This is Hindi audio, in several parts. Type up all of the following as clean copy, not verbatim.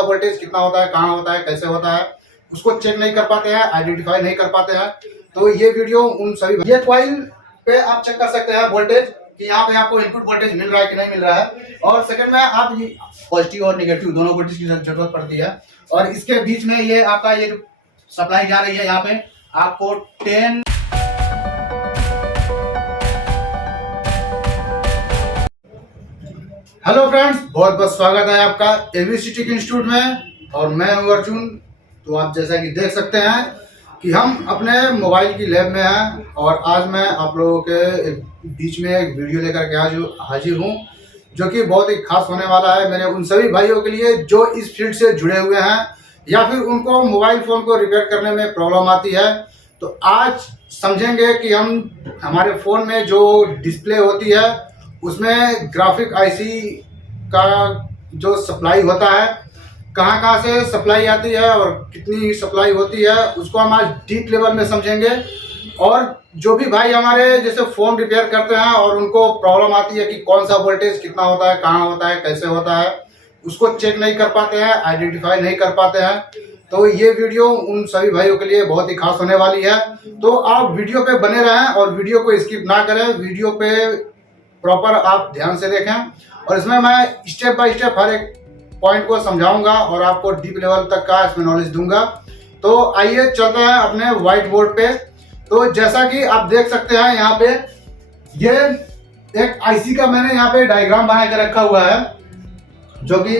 वोल्टेज कितना होता है, कहाँ होता है, कैसे होता है, उसको चेक नहीं कर पाते हैं, आइडेंटिफाई नहीं कर पाते हैं। तो ये वीडियो उन सभी, ये कॉइल पे आप चेक कर सकते हैं वोल्टेज कि यहाँ पे आपको इनपुट वोल्टेज मिल रहा है कि नहीं मिल रहा है। और सेकंड में आप ये पॉजिटिव और नेगेटिव दोनों वोल्टेज की जरूरत पड़ती है। और इसके बीच में ये आपका ये जो सप्लाई जा रही है, यहाँ पे आपको 10 हेलो फ्रेंड्स, बहुत बहुत स्वागत है आपका एबीसी टेक इंस्टीट्यूट में। और मैं हूं अर्जुन। तो आप जैसा कि देख सकते हैं कि हम अपने मोबाइल की लैब में हैं और आज मैं आप लोगों के बीच में एक वीडियो लेकर के आज हाजिर हूं, जो कि बहुत ही खास होने वाला है मेरे उन सभी भाइयों के लिए जो इस फील्ड से जुड़े हुए हैं या फिर उनको मोबाइल फ़ोन को रिपेयर करने में प्रॉब्लम आती है। तो आज समझेंगे कि हम हमारे फ़ोन में जो डिस्प्ले होती है उसमें ग्राफिक आईसी का जो सप्लाई होता है, कहाँ कहाँ से सप्लाई आती है और कितनी सप्लाई होती है, उसको हम आज डीप लेवल में समझेंगे। और जो भी भाई हमारे जैसे फ़ोन रिपेयर करते हैं और उनको प्रॉब्लम आती है कि कौन सा वोल्टेज कितना होता है, कहाँ होता है, कैसे होता है, उसको चेक नहीं कर पाते हैं, आइडेंटिफाई नहीं कर पाते हैं, तो ये वीडियो उन सभी भाइयों के लिए बहुत ही खास होने वाली है। तो आप वीडियो पे बने रहें और वीडियो को स्किप ना करें, वीडियो पे प्रॉपर आप ध्यान से देखें। और इसमें मैं स्टेप बाय स्टेप हर एक पॉइंट को समझाऊंगा और आपको डीप लेवल तक का इसमें नॉलेज दूंगा। तो आइए चलते हैं अपने व्हाइट बोर्ड पे। तो जैसा कि आप देख सकते हैं यहाँ पे ये एक आईसी का मैंने यहाँ पे डायग्राम बना के रखा हुआ है, जो कि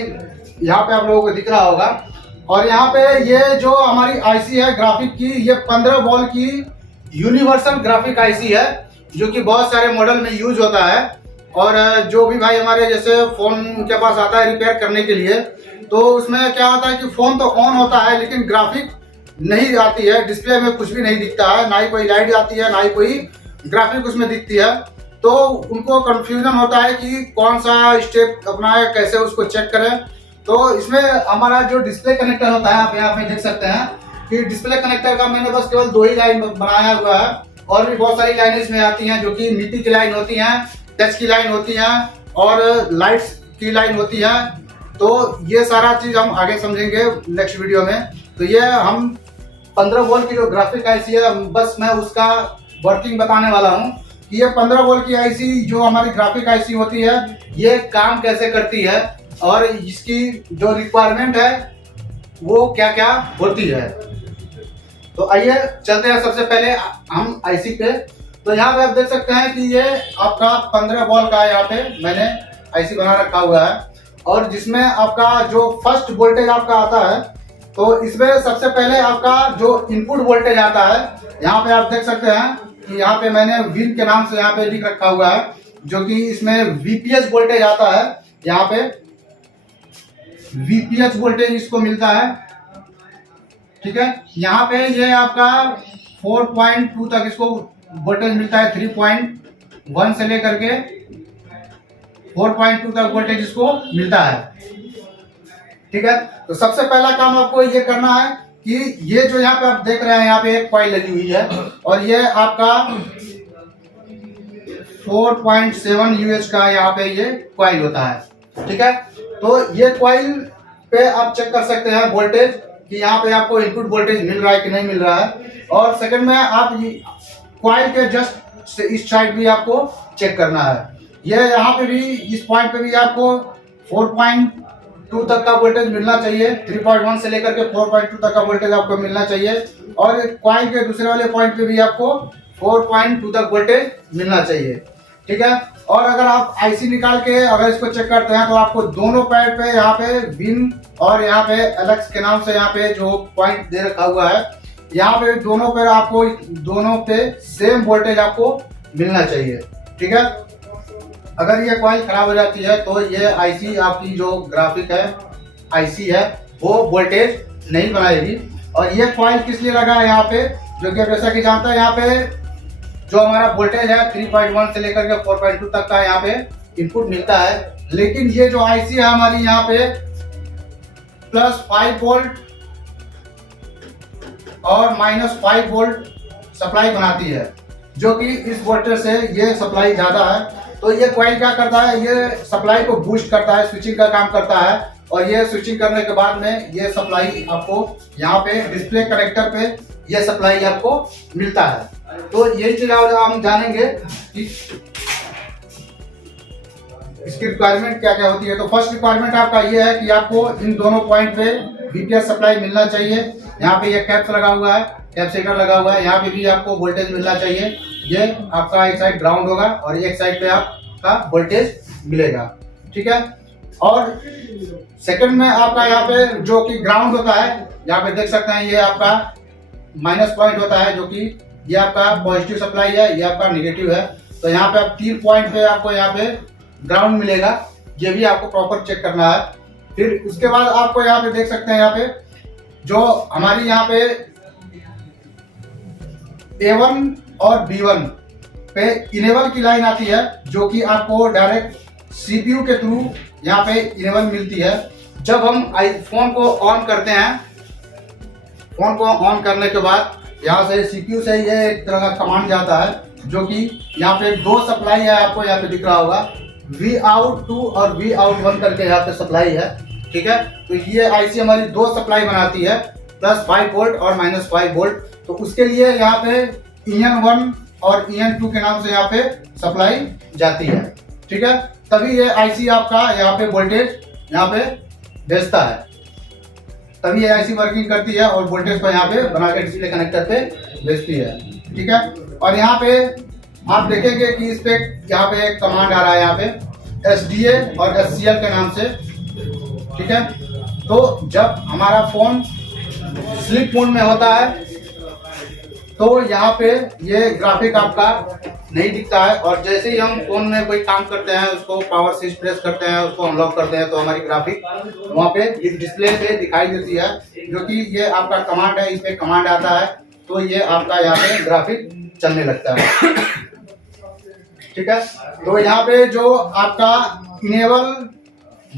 यहाँ पे आप लोगों को दिख रहा होगा। और यहाँ पे ये जो हमारी आईसी है ग्राफिक की, ये 15 वोल्ट की यूनिवर्सल ग्राफिक आईसी है, जो कि बहुत सारे मॉडल में यूज होता है। और जो भी भाई हमारे जैसे फ़ोन के पास आता है रिपेयर करने के लिए, तो उसमें क्या होता है कि फ़ोन तो ऑन होता है लेकिन ग्राफिक नहीं आती है, डिस्प्ले में कुछ भी नहीं दिखता है, ना ही कोई लाइट आती है, ना ही कोई ग्राफिक उसमें दिखती है। तो उनको कंफ्यूजन होता है कि कौन सा स्टेप अपनाए, कैसे उसको चेक करें। तो इसमें हमारा जो डिस्प्ले कनेक्टर होता है, आप यहाँ पे देख सकते हैं कि डिस्प्ले कनेक्टर का मैंने बस केवल 2 ही लाइन बनाया हुआ है। और भी बहुत सारी लाइनें इसमें आती हैं, जो कि नीति की लाइन होती हैं, टच की लाइन होती हैं और लाइट्स की लाइन होती है। तो ये सारा चीज़ हम आगे समझेंगे नेक्स्ट वीडियो में। तो ये हम 15 वोल्ट की जो ग्राफिक आईसी है, बस मैं उसका वर्किंग बताने वाला हूँ कि ये 15 वोल्ट की आईसी जो हमारी ग्राफिक आईसी होती है, ये काम कैसे करती है और इसकी जो रिक्वायरमेंट है वो क्या क्या होती है। तो आइए चलते हैं सबसे पहले हम आईसी पे। तो यहाँ पे आप देख सकते हैं कि ये आपका 15 वोल्ट का यहाँ पे मैंने आईसी बना रखा हुआ है, और जिसमें आपका जो फर्स्ट वोल्टेज आपका आता है, तो इसमें सबसे पहले आपका जो इनपुट वोल्टेज आता है, यहाँ पे आप देख सकते हैं कि यहाँ पे मैंने विन के नाम से यहाँ पे लिख रखा हुआ है, जो कि इसमें वीपीएस वोल्टेज आता है। यहाँ पे वीपीएस वोल्टेज इसको मिलता है, ठीक है। यहाँ पे ये आपका 4.2 तक इसको वोल्टेज मिलता है, 3.1 से लेकर के 4.2 तक वोल्टेज इसको मिलता है, ठीक है। तो सबसे पहला काम आपको ये करना है कि ये जो यहाँ पे आप देख रहे हैं, यहाँ पे एक कॉइल लगी हुई है और ये आपका 4.7 यूएच का यहाँ पे ये कॉइल होता है, ठीक है। तो ये कॉइल पे आप चेक कर सकते हैं वोल्टेज कि यहाँ पे आपको इनपुट वोल्टेज मिल रहा है कि नहीं मिल रहा है। और सेकंड में आप कॉइल के जस्ट इस साइड भी आपको चेक करना है। ये यहाँ पे भी इस पॉइंट पे भी आपको 4.2 तक का वोल्टेज मिलना चाहिए, 3.1 से लेकर के 4.2 तक का वोल्टेज आपको मिलना चाहिए। और कॉइल के दूसरे वाले पॉइंट पे भी आपको 4.2 तक वोल्टेज मिलना चाहिए, ठीक है। और अगर आप आईसी निकाल के अगर इसको चेक करते हैं, तो आपको दोनों पैड पे यहाँ पे विन और यहाँ पे एलेक्स के नाम से यहाँ पे जो पॉइंट दे रखा हुआ है, यहाँ पे दोनों पे आपको दोनों पे सेम वोल्टेज आपको मिलना चाहिए, ठीक है। अगर ये कॉइल खराब हो जाती है तो ये आईसी आपकी जो ग्राफिक है आईसी है वो वोल्टेज नहीं बनाएगी। और ये कॉइल किस लिए लगा है यहाँ पे, जो कि जैसा कि जानता है, यहाँ पे जो हमारा वोल्टेज है 3.1 से लेकर के 4.2 तक का यहाँ पे इनपुट मिलता है। लेकिन ये जो आईसी है हमारी यहाँ पे +5 वोल्ट और -5 वोल्ट सप्लाई बनाती है, जो कि इस वोल्टेज से ये सप्लाई ज़्यादा है। तो ये कॉइल क्या करता है, ये सप्लाई को बूस्ट करता है, स्विचिंग का काम करता है और ये स्विचिंग करने के बाद में ये सप्लाई आपको यहाँ पे डिस्प्ले कनेक्टर पे ये सप्लाई आपको मिलता है। तो यही चीज हम जानेंगे कि इसकी रिक्वायरमेंट क्या क्या होती है। तो फर्स्ट रिक्वायरमेंट आपका ये है कि आपको इन दोनों पॉइंट पे बीपीएस सप्लाई मिलना चाहिए। यहाँ पे ये कैप्स लगा हुआ है, कैपेसिटर लगा हुआ है, यहाँ पे भी आपको वोल्टेज मिलना चाहिए। ये आपका एक साइड ग्राउंड होगा और एक साइड पे आपका वोल्टेज मिलेगा, ठीक है। और सेकंड में आपका यहाँ पे जो कि ग्राउंड होता है, यहाँ पे देख सकते हैं ये आपका माइनस पॉइंट होता है, जो कि ये आपका पॉजिटिव सप्लाई है, ये आपका नेगेटिव है। तो यहाँ पे आप 3 पॉइंट पे आपको यहाँ पे ग्राउंड मिलेगा, ये भी आपको प्रॉपर चेक करना है। फिर उसके बाद आपको यहाँ पे देख सकते हैं यहाँ पे जो हमारी यहाँ पे A1 और B1 पे इनेबल की लाइन आती है, जो कि आपको डायरेक्ट सीपीयू के थ्रू यहाँ पे इनेबल मिलती है। जब हम फोन को ऑन करते हैं, फोन को ऑन करने के बाद यहाँ से सीपीयू से ये एक तरह का कमांड जाता है, जो कि यहाँ पे 2 सप्लाई है, आपको यहाँ पे दिख रहा होगा Vout2 और Vout1 करके यहाँ पे सप्लाई है, ठीक है। तो ये आईसी हमारी 2 सप्लाई बनाती है, +5 वोल्ट और -5 वोल्ट। तो उसके लिए यहाँ पे EN1 और EN2 के नाम से यहाँ पे सप्लाई जाती है, ठीक है। तभी ये आईसी आपका यहाँ पे वोल्टेज यहाँ पे भेजता है, तभी ये आईसी वर्किंग करती है और वोल्टेज को यहाँ पे बना के डिस्प्ले कनेक्टर पे भेजती है, ठीक है। और यहाँ पे आप देखेंगे कि इस पे यहाँ पे एक कमांड आ रहा है, यहाँ पे SDA और SCL के नाम से, ठीक है। तो जब हमारा फोन स्लीप मोड में होता है तो यहाँ पे ये ग्राफिक आपका नहीं दिखता है, और जैसे ही हम फोन में कोई काम करते हैं, उसको पावर स्विच प्रेस करते हैं, उसको अनलॉक करते हैं, तो हमारी ग्राफिक वहाँ पे इस डिस्प्ले पे दिखाई देती है, जो कि ये आपका कमांड है। इस पे कमांड आता है तो ये आपका यहाँ पे ग्राफिक चलने लगता है, ठीक है। तो यहाँ पे जो आपका इनेबल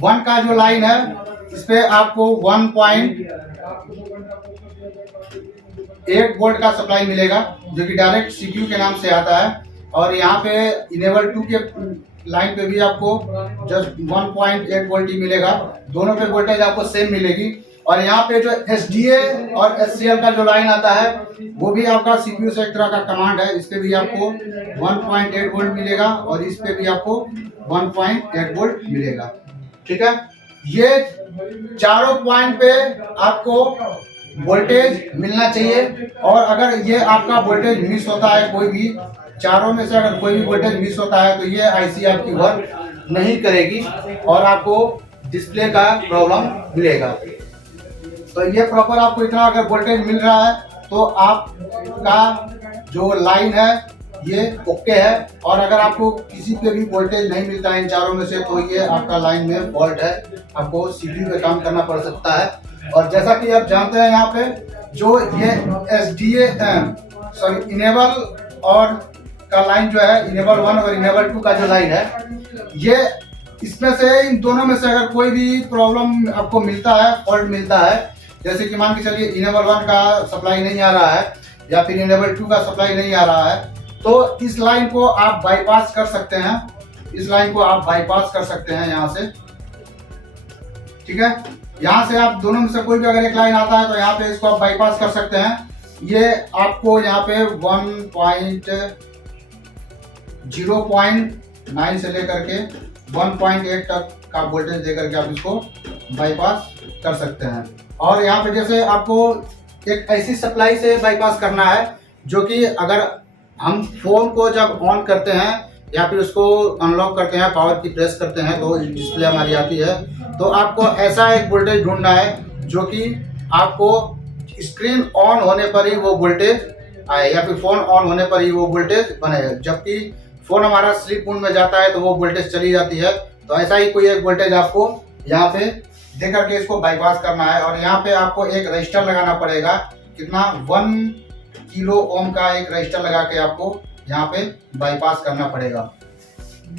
1 का जो लाइन है, इस पे आपको 1.8 वोल्ट का सप्लाई मिलेगा, जो कि डायरेक्ट सीपीयू के नाम से आता है। और यहाँ पे इनेबल 2 के लाइन पे भी आपको जस्ट 1.8 वोल्ट ही मिलेगा, दोनों पे वोल्टेज आपको सेम मिलेगी। और यहाँ पे जो SDA और SCL का जो लाइन आता है, वो भी आपका सीपीयू से एक तरह का कमांड है, इस पे भी आपको 1.8 वोल्ट मिलेगा और इस पे भी आपको 1.8 वोल्ट मिलेगा, ठीक है। ये चारों पॉइंट पे आपको वोल्टेज मिलना चाहिए, और अगर ये आपका वोल्टेज मिस होता है, कोई भी चारों में से अगर कोई भी वोल्टेज मिस होता है, तो ये आईसी आपकी वर्क नहीं करेगी और आपको डिस्प्ले का प्रॉब्लम मिलेगा। तो ये प्रॉपर आपको इतना अगर वोल्टेज मिल रहा है तो आपका जो लाइन है ये ओके है, और अगर आपको किसी पे भी वोल्टेज नहीं मिलता है इन चारों में से, तो ये आपका लाइन में फॉल्ट है, आपको सीपीयू पे काम करना पड़ सकता है। और जैसा कि आप जानते हैं, यहाँ पे जो ये इनेबल और का लाइन जो है, इनेबल 1 और इनेबल 2 का जो लाइन है, ये इसमें से इन दोनों में से अगर कोई भी प्रॉब्लम आपको मिलता है, फॉल्ट मिलता है, जैसे कि मान के चलिए इनेबल 1 का सप्लाई नहीं आ रहा है या फिर इनेबल 2 का सप्लाई नहीं आ रहा है, तो इस लाइन को आप बाईपास कर सकते हैं, इस लाइन को आप बाईपास कर सकते हैं यहाँ से, ठीक है। यहाँ से आप दोनों में से कोई भी अगर एक लाइन आता है तो यहाँ पे इसको आप बाईपास कर सकते हैं। ये आपको यहाँ पे 0.9 से लेकर के 1.8 तक का वोल्टेज देकर के आप इसको बाईपास कर सकते हैं। और यहाँ पे जैसे आपको एक ऐसी सप्लाई से बाईपास करना है, जो कि अगर हम फोन को जब ऑन करते हैं या फिर उसको अनलॉक करते हैं, पावर की प्रेस करते हैं, तो डिस्प्ले हमारी आती है, तो आपको ऐसा एक वोल्टेज ढूंढना है जो कि आपको स्क्रीन ऑन होने पर ही वो वोल्टेज आए या फिर फोन ऑन होने पर ही वो वोल्टेज बने। जबकि फोन हमारा स्लीप मोड में जाता है तो वो वोल्टेज चली जाती है। तो ऐसा ही कोई एक वोल्टेज आपको यहाँ पे दे करके इसको बाईपास करना है। और यहाँ पे आपको एक रजिस्टर लगाना पड़ेगा, कितना 1 किलो ओम का एक रजिस्टर लगा के आपको यहाँ पे बाईपास करना पड़ेगा,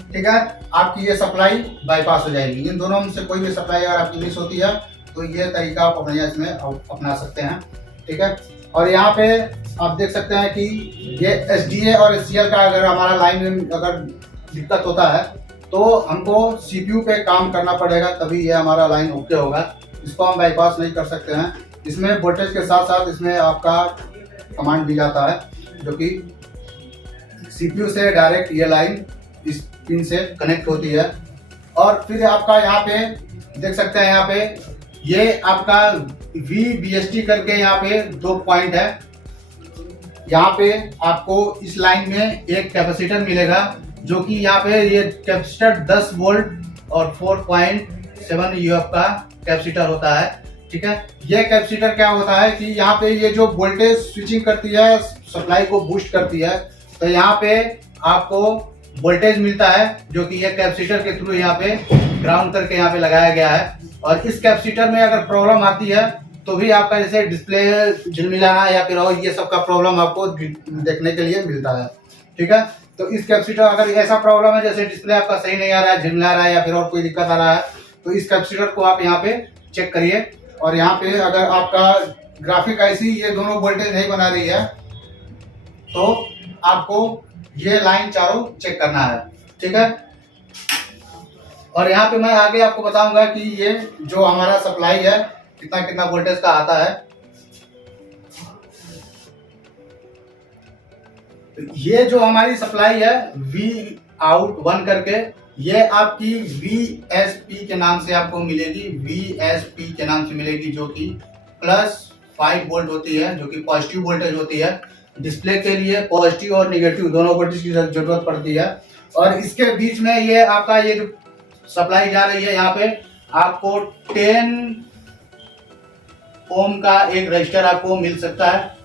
ठीक है। आपकी ये सप्लाई बाईपास हो जाएगी। इन दोनों में से कोई भी सप्लाई अगर आपकी मिस होती है तो ये तरीका आप अपने इसमें अपना सकते हैं, ठीक है। और यहाँ पे आप देख सकते हैं कि ये SDA और SCL का अगर हमारा लाइन में अगर दिक्कत होता है तो हमको CPU पे काम करना पड़ेगा, तभी ये हमारा लाइन ओके होगा। इसको हम बाईपास नहीं कर सकते हैं। इसमें वोल्टेज के साथ साथ इसमें आपका कमांड भी जाता है, जो कि CPU से डायरेक्ट ये लाइन इस पिन से कनेक्ट होती है। और फिर आपका यहाँ पे देख सकते हैं, यहाँ पे ये आपका VBST करके यहाँ पे 2 पॉइंट है। यहाँ पे आपको इस लाइन में एक कैपेसिटर मिलेगा, जो कि यहाँ पे ये कैपेसिटर 10 वोल्ट और 4.7 UF का कैपेसिटर होता है। ठीक है, ये कैपेसिटर क्या होता है कि यहाँ पे ये जो वोल्टेज स्विचिंग करती है, सप्लाई को बूस्ट करती है, तो यहाँ पे आपको वोल्टेज मिलता है, जो कि ये कैपेसिटर के थ्रू यहाँ पे ग्राउंड करके यहाँ पे लगाया गया है। और इस कैपेसिटर में अगर प्रॉब्लम आती है तो भी आपका जैसे डिस्प्ले झिलमिलाना या फिर और ये सब का प्रॉब्लम आपको देखने के लिए मिलता है। ठीक है, तो इस कैपेसिटर अगर ऐसा प्रॉब्लम है जैसे डिस्प्ले आपका सही नहीं आ रहा है, झिलमिला रहा है या फिर और कोई दिक्कत आ रहा है, तो इस कैपेसिटर को आप यहाँ पे चेक करिए। और यहाँ पे अगर आपका ग्राफिक आईसी ये दोनों वोल्टेज नहीं बना रही है, तो आपको ये लाइन चारों चेक करना है। ठीक है, और यहाँ पे मैं आगे आपको बताऊंगा कि ये जो हमारा सप्लाई है कितना कितना वोल्टेज का आता है। तो ये जो हमारी सप्लाई है Vout1 करके, ये आपकी VSP के नाम से आपको मिलेगी, VSP के नाम से मिलेगी, जो कि +5 वोल्ट होती है, जो कि पॉजिटिव वोल्टेज होती है। डिस्प्ले के लिए पॉजिटिव और नेगेटिव दोनों वोल्टेज की जरूरत पड़ती है। और इसके बीच में ये आपका ये जो सप्लाई जा रही है, यहाँ पे आपको 10 ओम का एक रजिस्टर आपको मिल सकता है,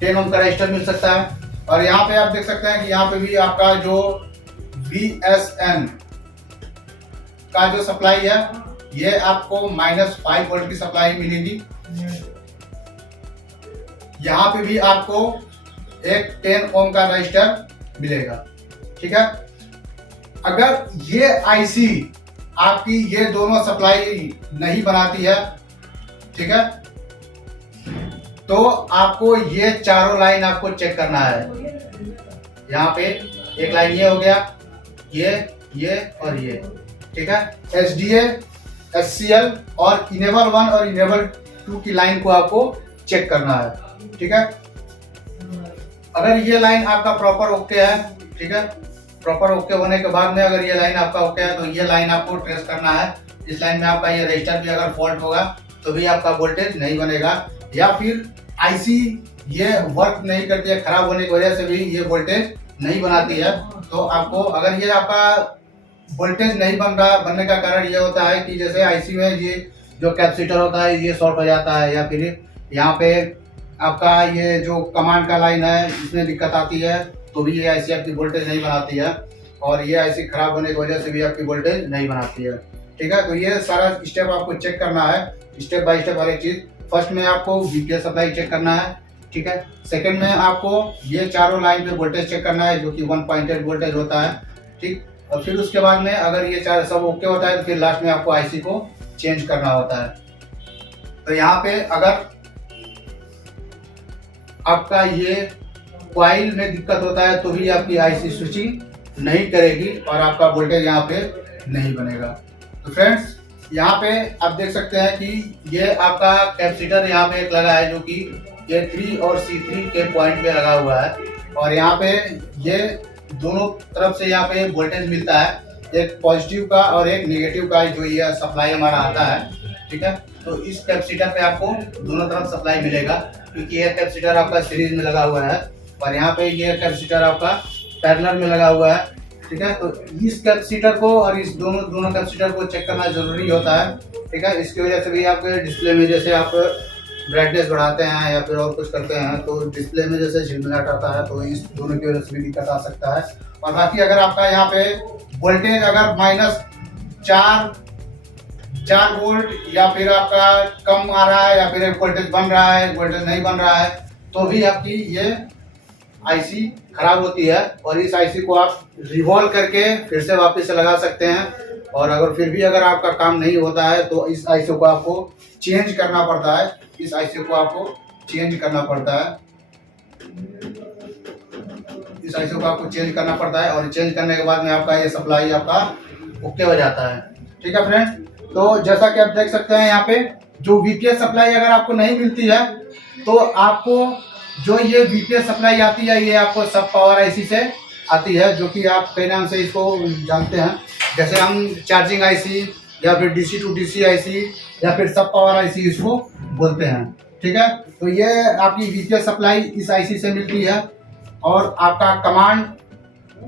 10 ओम का रजिस्टर मिल सकता है। और यहाँ पे आप देख सकते हैं कि यहाँ पे भी आपका जो VSN का जो सप्लाई है, ये आपको -5 वोल्ट की सप्लाई मिलेगी। यहाँ पे भी आपको एक 10 ओम का रजिस्टर मिलेगा। ठीक है, अगर ये आईसी आपकी ये दोनों सप्लाई नहीं बनाती है, ठीक है, तो आपको ये चारों लाइन आपको चेक करना है। यहाँ पे एक लाइन ये हो गया, ये और ये। ठीक है, SDA, SCL और इनेबल 1 और इनेबल 2 की लाइन को आपको चेक करना है। ठीक है, अगर ये लाइन आपका प्रॉपर ओके है, ठीक है, प्रॉपर ओके होने के बाद में अगर ये लाइन आपका ओके है, तो ये लाइन आपको ट्रेस करना है। इस लाइन में आपका ये रजिस्टर भी अगर फॉल्ट होगा तो भी आपका वोल्टेज नहीं बनेगा, या फिर आईसी ये वर्क नहीं करती है, खराब होने की वजह से भी ये वोल्टेज नहीं बनाती है। तो आपको अगर ये आपका वोल्टेज नहीं बनने का कारण ये होता है कि जैसे आईसी में ये जो कैपेसिटर होता है ये शॉर्ट हो जाता है, या फिर यहाँ पे आपका ये जो कमांड का लाइन है इसमें दिक्कत आती है, तो भी ये आईसी आपकी वोल्टेज नहीं बनाती है। और ये आईसी खराब होने की वजह से भी आपकी वोल्टेज नहीं बनाती है। ठीक है, तो ये सारा स्टेप आपको चेक करना है, स्टेप बाय स्टेप हर एक चीज। फर्स्ट में आपको VPS सप्लाई चेक करना है। ठीक है, सेकंड में आपको ये चारों लाइन पे वोल्टेज चेक करना है, जो कि 1.8 वोल्टेज होता है। ठीक, और फिर उसके बाद में अगर ये चार सब ओके होता है तो फिर लास्ट में आपको आईसी को चेंज करना होता है। तो यहाँ पे अगर आपका ये कॉइल में दिक्कत होता है तो भी आपकी आईसी स्विचिंग नहीं करेगी और आपका वोल्टेज यहाँ पे नहीं बनेगा। तो फ्रेंड्स, यहाँ पे आप देख सकते हैं कि ये आपका कैपेसिटर यहाँ पे एक लगा है, जो कि A3 और C3 के पॉइंट पे लगा हुआ है। और यहाँ पे ये दोनों तरफ से यहाँ पे वोल्टेज मिलता है, एक पॉजिटिव का और एक नेगेटिव का, जो ये सप्लाई हमारा आता है। ठीक है, तो इस कैपेसिटर पे आपको दोनों तरफ सप्लाई मिलेगा, क्योंकि ये कैपेसिटर आपका सीरीज में लगा हुआ है और यहाँ पे ये कैपेसिटर आपका पैरेलल में लगा हुआ है। ठीक है, तो इस कैपेसिटर को और इस दोनों कैपेसिटर को चेक करना जरूरी होता है। ठीक है, इसकी वजह से भी आपके डिस्प्ले में जैसे आप ब्राइटनेस बढ़ाते हैं या फिर और कुछ करते हैं तो डिस्प्ले में जैसे झिलमिलाहट आता है, तो इस दोनों की वजह से भी दिक्कत आ सकता है। और बाकी अगर आपका यहाँ पे वोल्टेज अगर -4 वोल्ट या फिर आपका कम आ रहा है, या फिर वोल्टेज बन रहा है, वोल्टेज नहीं बन रहा है, तो भी आपकी ये आईसी खराब होती है। और इस आईसी को आप रिवॉल्व करके फिर से वापस से लगा सकते हैं। और अगर फिर भी अगर आपका काम नहीं होता है तो इस आईसी को आपको चेंज करना पड़ता है, इस आईसी को आपको चेंज करना पड़ता है। इस आईसी को आपको चेंज करना पड़ता है और चेंज करने के बाद में आपका ये सप्लाई आपका ओके हो जाता है। ठीक है फ्रेंड्स, तो जैसा कि आप देख सकते हैं यहाँ पे जो वीपीएस सप्लाई अगर आपको नहीं मिलती है तो आपको जो ये वीपीएस सप्लाई आती है ये आपको सब पावर आईसी से आती है, जो कि आप कई नाम से इसको जानते हैं, जैसे हम चार्जिंग आईसी या फिर डीसी टू डीसी आईसी या फिर सब पावर आईसी इसको बोलते हैं। ठीक है, तो ये आपकी वीपीएस सप्लाई इस आईसी से मिलती है और आपका कमांड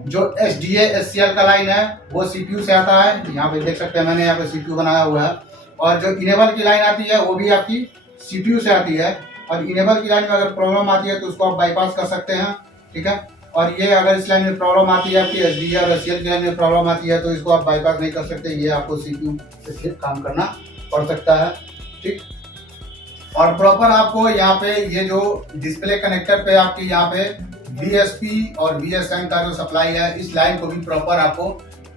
जो SDA SCL का लाइन है वो CPU से आता है। यहाँ पे देख सकते हैं मैंने यहाँ पे CPU बनाया हुआ है और जो इनेबल की लाइन आती है वो भी आपकी CPU से आती है और इनेबल की लाइन में अगर प्रॉब्लम आती है तो उसको आप बाईपास कर सकते हैं। ठीक है, और ये अगर इस लाइन में प्रॉब्लम आती है आपकी SDA और SCL की लाइन में प्रॉब्लम आती है तो इसको आप बाईपास नहीं कर सकते, ये आपको CPU से काम करना पड़ सकता है। ठीक, और प्रॉपर आपको यहाँ पे ये जो डिस्प्ले कनेक्टर पे आपकी यहाँ पे VSP और VSM का जो सप्लाई है इस लाइन को भी प्रॉपर आपको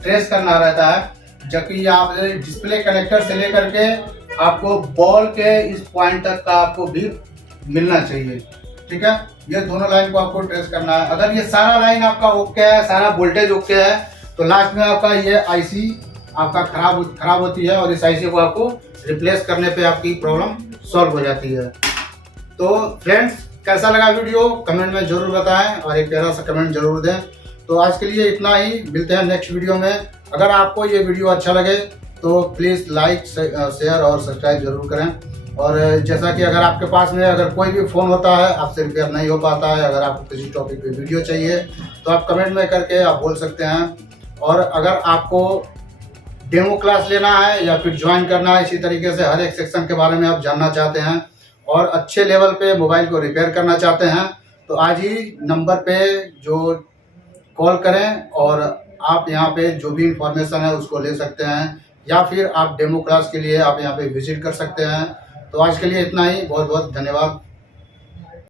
ट्रेस करना रहता है, जबकि यहाँ पे डिस्प्ले कनेक्टर से लेकर के आपको बॉल के इस पॉइंट तक का आपको भी मिलना चाहिए। ठीक है, ये दोनों लाइन को आपको ट्रेस करना है। अगर ये सारा लाइन आपका ओके है, सारा वोल्टेज ओके है, तो लास्ट में आपका ये आईसी आपका खराब होती है और इस आईसी को आपको रिप्लेस करने पे आपकी प्रॉब्लम सॉल्व हो जाती है। तो फ्रेंड्स, कैसा लगा वीडियो कमेंट में जरूर बताएं और एक प्यारा सा कमेंट जरूर दें। तो आज के लिए इतना ही, मिलते हैं नेक्स्ट वीडियो में। अगर आपको ये वीडियो अच्छा लगे तो प्लीज़ लाइक शेयर और सब्सक्राइब जरूर करें। और जैसा कि अगर आपके पास में अगर कोई भी फ़ोन होता है आपसे रिपेयर नहीं हो पाता है, अगर आपको किसी टॉपिक पे वीडियो चाहिए तो आप कमेंट में करके आप बोल सकते हैं। और अगर आपको डेमो क्लास लेना है या फिर ज्वाइन करना है, इसी तरीके से हर एक सेक्शन के बारे में आप जानना चाहते हैं और अच्छे लेवल पे मोबाइल को रिपेयर करना चाहते हैं, तो आज ही नंबर पे जो कॉल करें और आप यहाँ पे जो भी इंफॉर्मेशन है उसको ले सकते हैं, या फिर आप डेमो क्लास के लिए आप यहाँ पे विजिट कर सकते हैं। तो आज के लिए इतना ही, बहुत बहुत धन्यवाद।